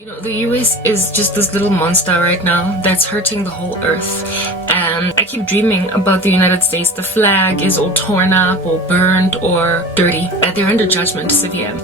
You know, the US is just this little monster right now that's hurting the whole earth. And I keep dreaming about the United States. The flag is all torn up or burned or dirty. They're under judgment, severe.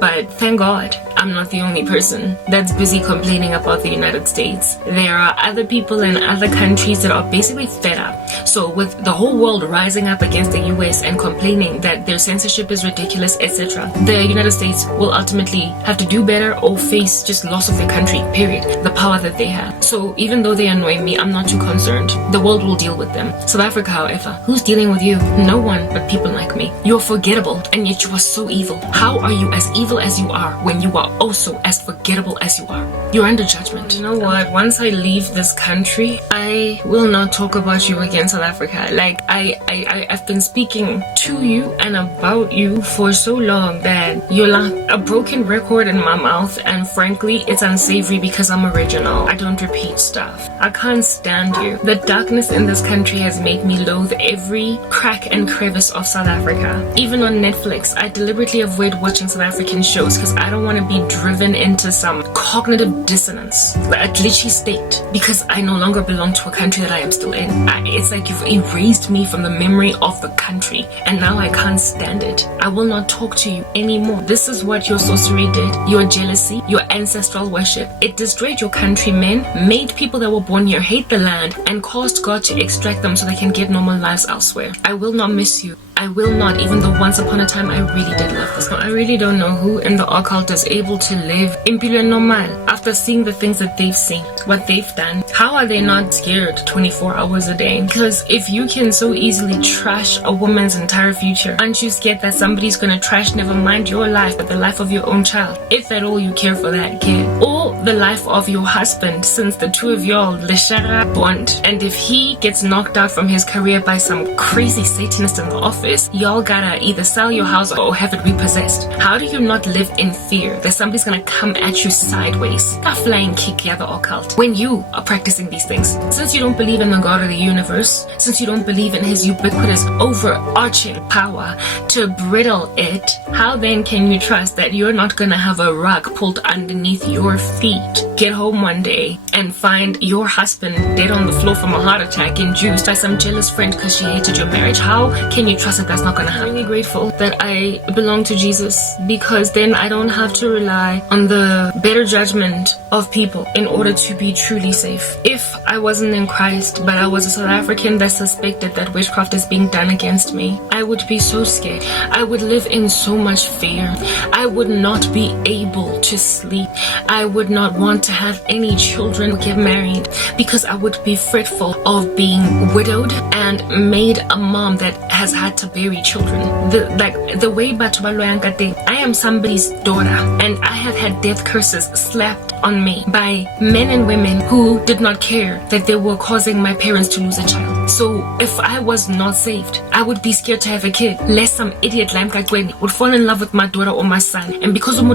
But thank God I'm not the only person that's busy complaining about the United States. There are other people in other countries that are basically fed up. So with the whole world rising up against the US and complaining that their censorship is ridiculous, etc., the United States will ultimately have to do better or face just loss of their country, period. The power that they have. So even though they annoy me, I'm not too concerned. The world will deal with them. South Africa, however, who's dealing with you? No one but people like me. You're forgettable, and yet you are so evil. How are you as evil as you are when you are also as forgettable as you are? You're under judgment. You know what? Once I leave this country, I will not talk about you again, South Africa. Like, I've been speaking to you and about you for so long that you're like a broken record in my mouth, and frankly, it's unsavory because I'm original. I don't repeat stuff. I can't stand you. The darkness in this country has made me loathe every crack and crevice of South Africa. Even on Netflix, I deliberately avoid watching South African shows because I don't want to be driven into some cognitive dissonance, a glitchy state, because I no longer belong to a country that I am still in. It's like you've erased me from the memory of the country, and now I can't stand it. I will not talk to you anymore. This is what your sorcery did, your jealousy, your ancestral worship. It destroyed your countrymen, made people that were born here hate the land, and caused God to extract them so they can get normal lives elsewhere. I will not miss you. I will not, even though once upon a time I really did love this. I really don't know who in the occult is able to live impilo normal after seeing the things that they've seen, what they've done. How are they not scared 24 hours a day? Because if you can so easily trash a woman's entire future, aren't you scared that somebody's gonna trash never mind your life, but the life of your own child? If at all you care for that kid. Or the life of your husband, since the two of y'all leshara bond. And if he gets knocked out from his career by some crazy Satanist in the office, y'all gotta either sell your house or have it repossessed. How do you not live in fear that somebody's gonna come at you sideways, a flying kick the other occult, when you are practicing these things? Since you don't believe in the God of the universe, since you don't believe in his ubiquitous overarching power to brittle it, how then can you trust that you're not gonna have a rug pulled underneath your feet, get home one day and find your husband dead on the floor from a heart attack, induced by some jealous friend because she hated your marriage? How can you trust that that's not gonna happen? I'm really grateful that I belong to Jesus, because then I don't have to rely on the better judgment of people in order to be truly safe. If I wasn't in Christ, but I was a South African that suspected that witchcraft is being done against me, I would be so scared. I would live in so much fear. I would not be able to sleep. I would not want to have any children or get married, because I would be fretful of being widowed and made a mom that has had to bury children. The way I am somebody's daughter, and I have had death curses slapped on me by men and women who did not care that they were causing my parents to lose a child. So if I was not saved, I would be scared to have a kid, lest some idiot like Gwen would fall in love with my daughter or my son, and because of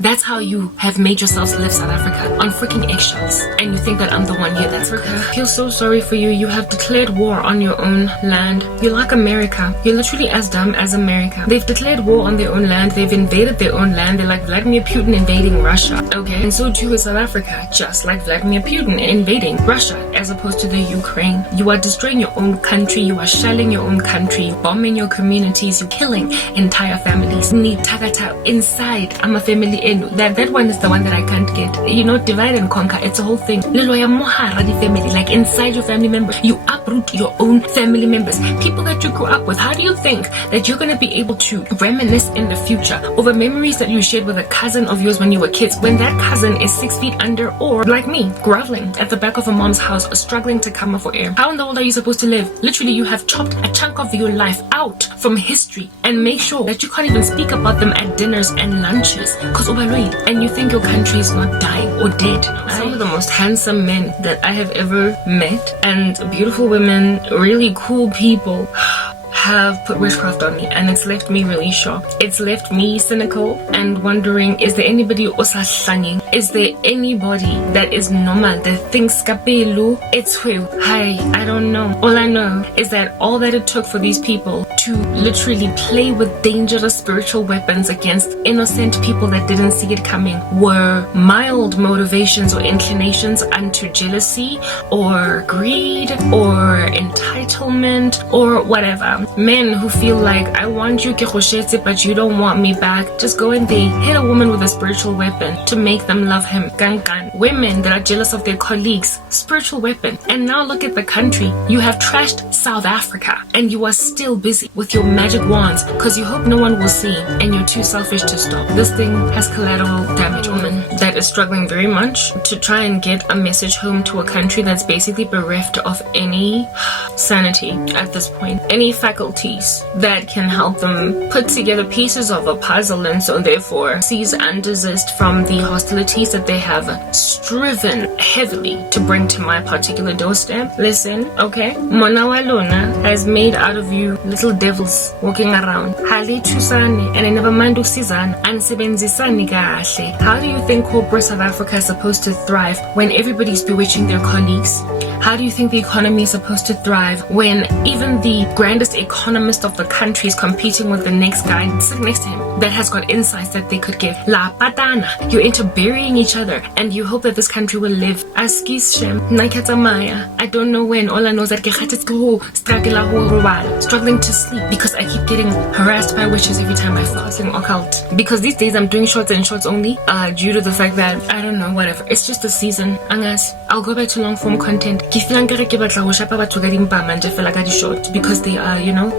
that's how you have made yourselves live South Africa, on freaking eggshells. And you think that I'm the one here that's Africa. I feel so sorry for you. You have declared war on your own land. You're like America. You're literally as dumb as America. They've declared war on their own land. They've invaded their own land. They're like Vladimir Putin invading Russia. Okay, and so too is South Africa, just like Vladimir Putin invading Russia as opposed to the Ukraine. You are destroying your own country. You are shelling your own country, bombing your communities. You're killing entire families. Inside, I'm a family in that one is the one that I can't get. You know, divide and conquer. It's a whole thing. Family, like inside your family members, you uproot your own family members, people that you grew up with. How do you think that you're going to be able to reminisce in the future over memories that you shared with a cousin of yours when you were kids, when that cousin is 6 feet under, or like me, groveling at the back of a mom's house, struggling to come up for air? How in the world are you supposed to live? Literally, you have chopped a chunk of your life out from history and make sure that you can't even speak about them at dinners and lunches, and you think your country is not dying or dead. Some of the most handsome men that I have ever met, and beautiful women, really cool people, have put witchcraft on me, and it's left me really shocked. It's left me cynical and wondering, is there anybody osahlangi? Is there anybody that is normal, that thinks kapelu? It's who? Hi, I don't know. All I know is that all that it took for these people to literally play with dangerous spiritual weapons against innocent people that didn't see it coming were mild motivations or inclinations unto jealousy or greed or entitlement or whatever. Men who feel like, I want you, but you don't want me back. Just go and they hit a woman with a spiritual weapon to make them love him. Women that are jealous of their colleagues, spiritual weapon. And now look at the country. You have trashed South Africa and you are still busy with your magic wands because you hope no one will see and you're too selfish to stop. This thing has collateral damage. Woman that is struggling very much to try and get a message home to a country that's basically bereft of any sanity at this point, any faculties that can help them put together pieces of a puzzle, and so therefore cease and desist from the hostilities that they have striven heavily to bring to my particular doorstep. Listen, okay? Mona wa lona has made out of you little devils walking around. Hali tusani, and I never mind usizana and sebenzisani kahle. How do you think corporate South Africa is supposed to thrive when everybody's bewitching their colleagues? How do you think the economy is supposed to thrive when even the grandest economist of the country is competing with the next guy sitting next to him that has got insights that they could give? La patana. You're into burying each other and you hope that this country will live. Askis shem, Maya. I don't know when. All I know is that struggling to sleep because I keep getting harassed by witches every time I fall in occult. Because these days I'm doing shorts and shorts only due to the fact that, I don't know, whatever. It's just a season. Angas, I'll go back to long form content. Because they are, you know,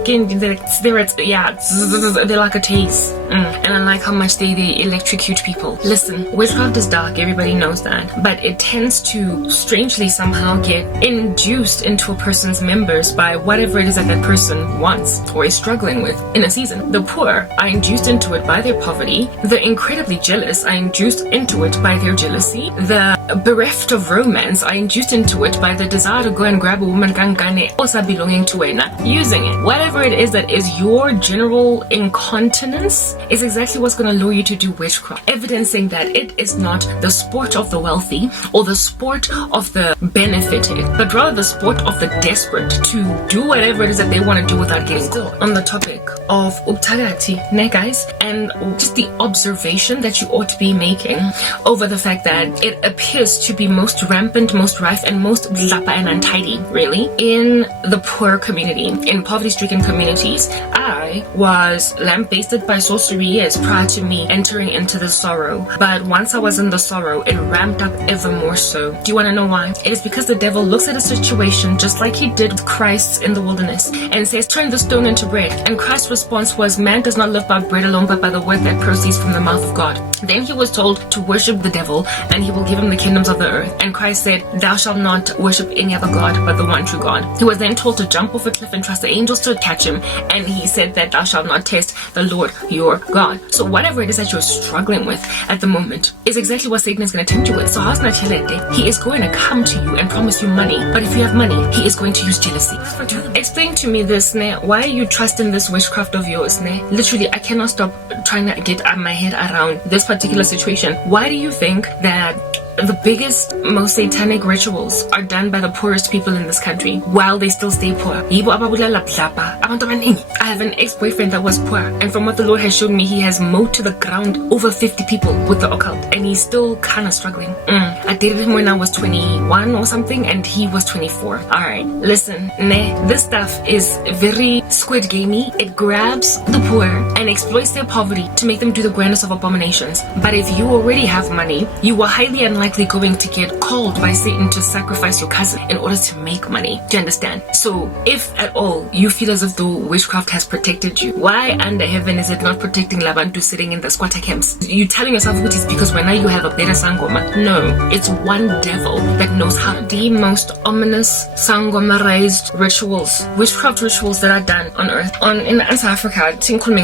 they're like a taste. And I like how much they electrocute people. Listen, witchcraft is dark, everybody knows that. But it tends to strangely somehow get induced into a person's members by whatever it is that that person wants or is struggling with in a season. The poor are induced into it by their poverty. The incredibly jealous are induced into it by their jealousy. The bereft of romance are induced into it by the desire to go and grab a woman also belonging to Wena, using it. Whatever it is that is your general incontinence is exactly what's going to lure you to do witchcraft, evidencing that it is not the sport of the wealthy or the sport of the benefited, but rather the sport of the desperate to do whatever it is that they want to do without getting caught. On the topic of ubtagati, ne guys, and just the observation that you ought to be making over the fact that it appears to be most rampant, most rife, and most lapa and untidy, really, in the poor community, in poverty-stricken communities. I was lambasted by sorcery years prior to me entering into the sorrow, but once I was in the sorrow, it ramped up ever more so. Do you want to know why? It is because the devil looks at a situation just like he did with Christ in the wilderness and says, turn the stone into bread. And Christ's response was, man does not live by bread alone, but by the word that proceeds from the mouth of God. Then he was told to worship the devil and he will give him the kingdoms of the earth. And Christ said, thou shalt not worship any other God but the one true God. He was then told to jump off a cliff and trust the angels to catch him. And he said that thou shalt not test the Lord your God. So whatever it is that you're struggling with at the moment is exactly what Satan is going to tempt you with. So how's not he is going to come to you and promise you money. But if you have money, he is going to use jealousy. Explain to me this, ne? Why are you trusting this witchcraft of yours, ne? Literally, I cannot stop trying to get my head around this particular situation. Why do you think that the biggest, most satanic rituals are done by the poorest people in this country while they still stay poor? I have an ex-boyfriend that was poor, and from what the Lord has shown me, he has mowed to the ground over 50 people with the occult, and he's still kind of struggling. I dated him when I was 21 or something, and he was 24. Alright, listen, this stuff is very Squid Gamey. It grabs the poor and exploits their poverty to make them do the grandest of abominations. But if you already have money, you are highly unlikely going to get called by Satan to sacrifice your cousin in order to make money. Do you understand? So if at all you feel as if though witchcraft has protected you, why under heaven is it not protecting Labantu sitting in the squatter camps? You telling yourself it is because when now you have a better sangoma? No, it's one devil that knows how. The most ominous sangomarized rituals, witchcraft rituals that are done on earth, in South Africa, in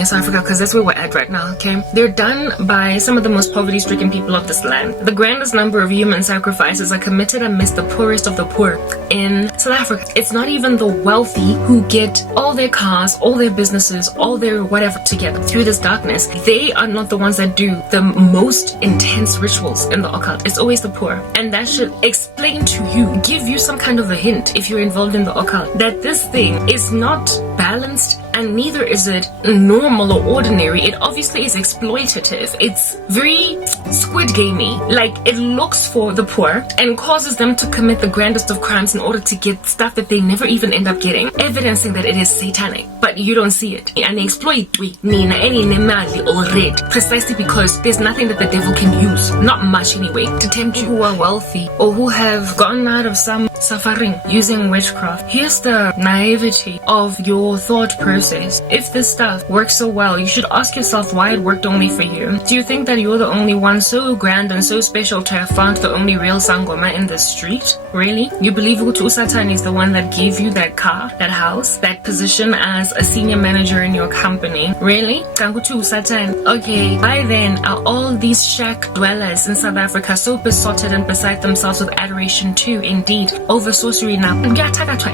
South Africa, because that's where we're at right now, okay? They're done by some of the most poverty-stricken people of this land. The grandest number of human sacrifices are committed amidst the poorest of the poor in South Africa. It's not even the wealthy who get all their cars, all their businesses, all their whatever together through this darkness. They are not the ones that do the most intense rituals in the occult. It's always the poor. And that should explain to you, give you some kind of a hint if you're involved in the occult, that this thing is not balanced, and neither is it normal or ordinary. It obviously is exploitative. It's very Squid Gamey. Like, it looks for the poor and causes them to commit the grandest of crimes in order to get stuff that they never even end up getting, evidencing that it is satanic. But you don't see it. And exploit already, precisely because there's nothing that the devil can use, not much anyway, to tempt you who are wealthy or who have gotten out of some suffering using witchcraft. Here's the naivety of your thought process. If this stuff works so well, you should ask yourself why it worked only for you. Do you think that you're the only one so grand and so special to have found the only real sangoma in the street? Really? You believe Utu Satan is the one that gave you that car, that house, that position as a senior manager in your company? Really? Kangutu Satan. Okay, by then are all these shack dwellers in South Africa so besotted and beside themselves with adoration too, indeed, over sorcery now.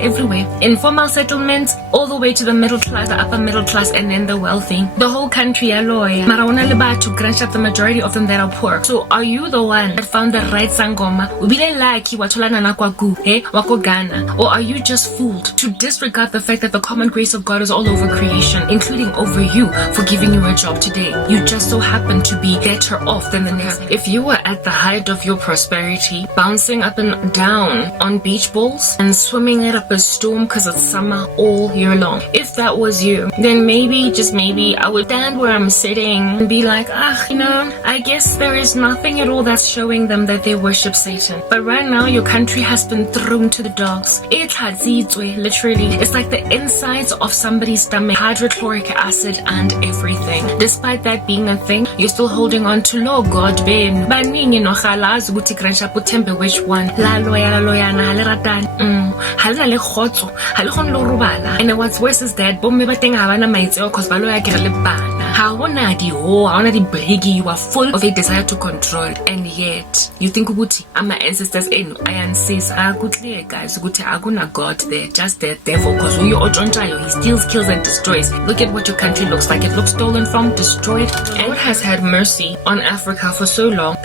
Everywhere. Informal settlements, all the way to the middle class, the upper middle class, and then the wealthy. The whole country alloy. Maraona liba to grant up the majority of them that are poor. So are you the one that found the right sangoma? Ubile like watolana na kwaku, wako Ghana? Or are you just fooled to disregard the fact that the common grace of God is all over creation, including over you, for giving you a job today? You just so happen to be better off than the next. If you were at the height of your prosperity, bouncing up and down on beach balls and swimming it up a storm because it's summer all year long, if that was you, then maybe, just maybe, I would stand where I'm sitting and be like, I guess there is nothing at all that's showing them that they worship Satan. But right now, your country has been thrown to the dogs. Literally, it's like the insides of somebody's stomach, hydrochloric acid and everything. Despite that being a thing, you're still holding on to Lord God, Ben. Baningi no khalazi ukuthi grandship uthembe which one. La loyana haleratan. Halina le khotso, halihon lo rubala. And what's worse is that bomme ba teng ha bana maitseo cause ba loya ke le bana. Ha hona di ho, ha hona di brigi, you are full of a desire to control, and yet you think ukuthi ama ancestors enu ayansisa. Akutliye guys ukuthi akuna God there, just the devil, cause uyo otshontshayo, he steals, kills and destroys. Look at what your country looks like. It looks stolen from, destroyed. And God has had mercy on Africa for so long.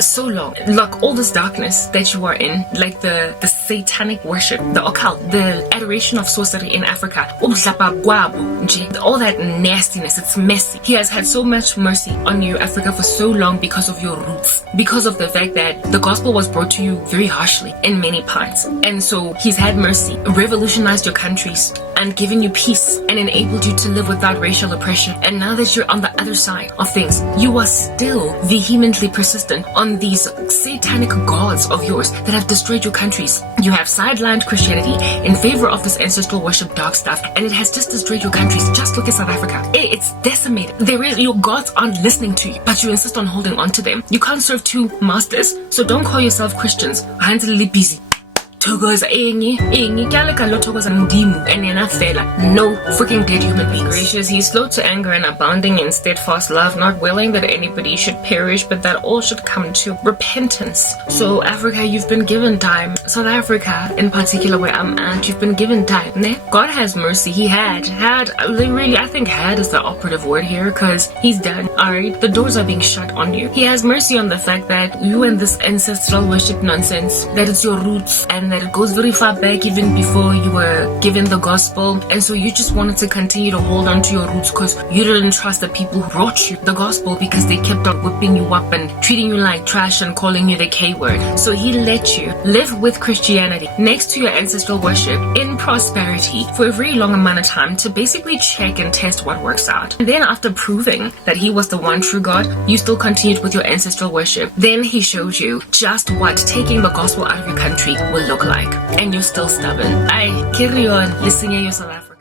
Like all this darkness that you are in, like the satanic worship, the occult, the adoration of sorcery in Africa, all that nastiness, it's messy. He has had so much mercy on you, Africa, for so long because of your roots, because of the fact that the gospel was brought to you very harshly in many parts. And so he's had mercy, revolutionized your countries and given you peace and enabled you to live without racial oppression. And now that you're on the other side of things, you are still vehemently persistent on these satanic gods of yours that have destroyed your countries. You have sidelined Christianity in favor of this ancestral worship dark stuff, and it has just destroyed your countries. Just look at South Africa. It's decimated. Your gods aren't listening to you, but you insist on holding on to them. You can't serve two masters, so don't call yourself Christians. Hands a little busy. Togoza no freaking dead human beings. Gracious, he's slow to anger and abounding in steadfast love, not willing that anybody should perish, but that all should come to repentance. So Africa, you've been given time. South Africa, in particular where I'm at, you've been given time. God has mercy. He had, really, I think had is the operative word here, because he's done. Alright, the doors are being shut on you. He has mercy on the fact that you and this ancestral worship nonsense, that it's your roots, and that it goes very far back even before you were given the gospel, and so you just wanted to continue to hold on to your roots because you didn't trust the people who brought you the gospel, because they kept on whipping you up and treating you like trash and calling you the K word. So he let you live with Christianity next to your ancestral worship in prosperity for a very long amount of time to basically check and test what works out. And then after proving that he was the one true God, you still continued with your ancestral worship. Then he showed you just what taking the gospel out of your country will look like, and you're still stubborn. Carry on listening to South Africa.